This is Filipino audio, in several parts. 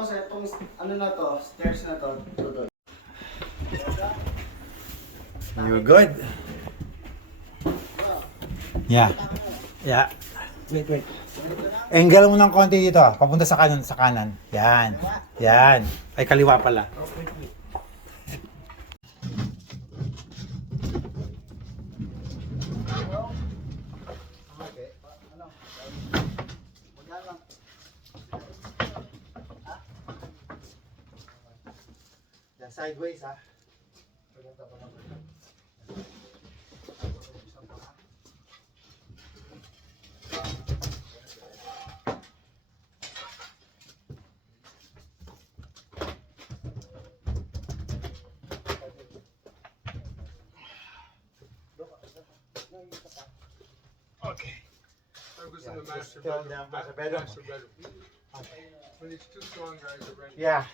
Tapos itong ano na to, stairs na to. You're good. Yeah. Yeah. Wait. Angle mo ng konti dito. Papunta sa kanan. Yan. Yan. Ay, kaliwa pala. Sideways, ha? Okay. That was in the master Still bedroom. down master bedroom. Master bedroom. When these two strong guys are ready. Yeah.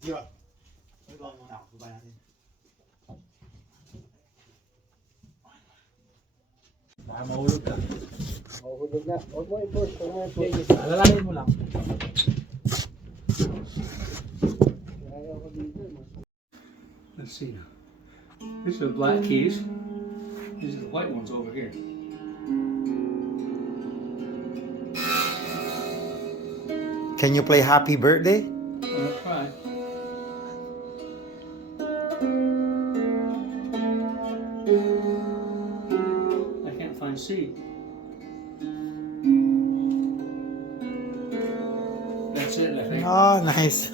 Diba? Ito muna ako. Baba natin. Baka mahulog ka. Mahulog na. Huwag mo i-push. Alalayin mo lang. Let's see now. These are the black keys. These are the white ones over here. Can you play Happy Birthday? I'll try. I can't find C. That's it, I think. Oh, nice.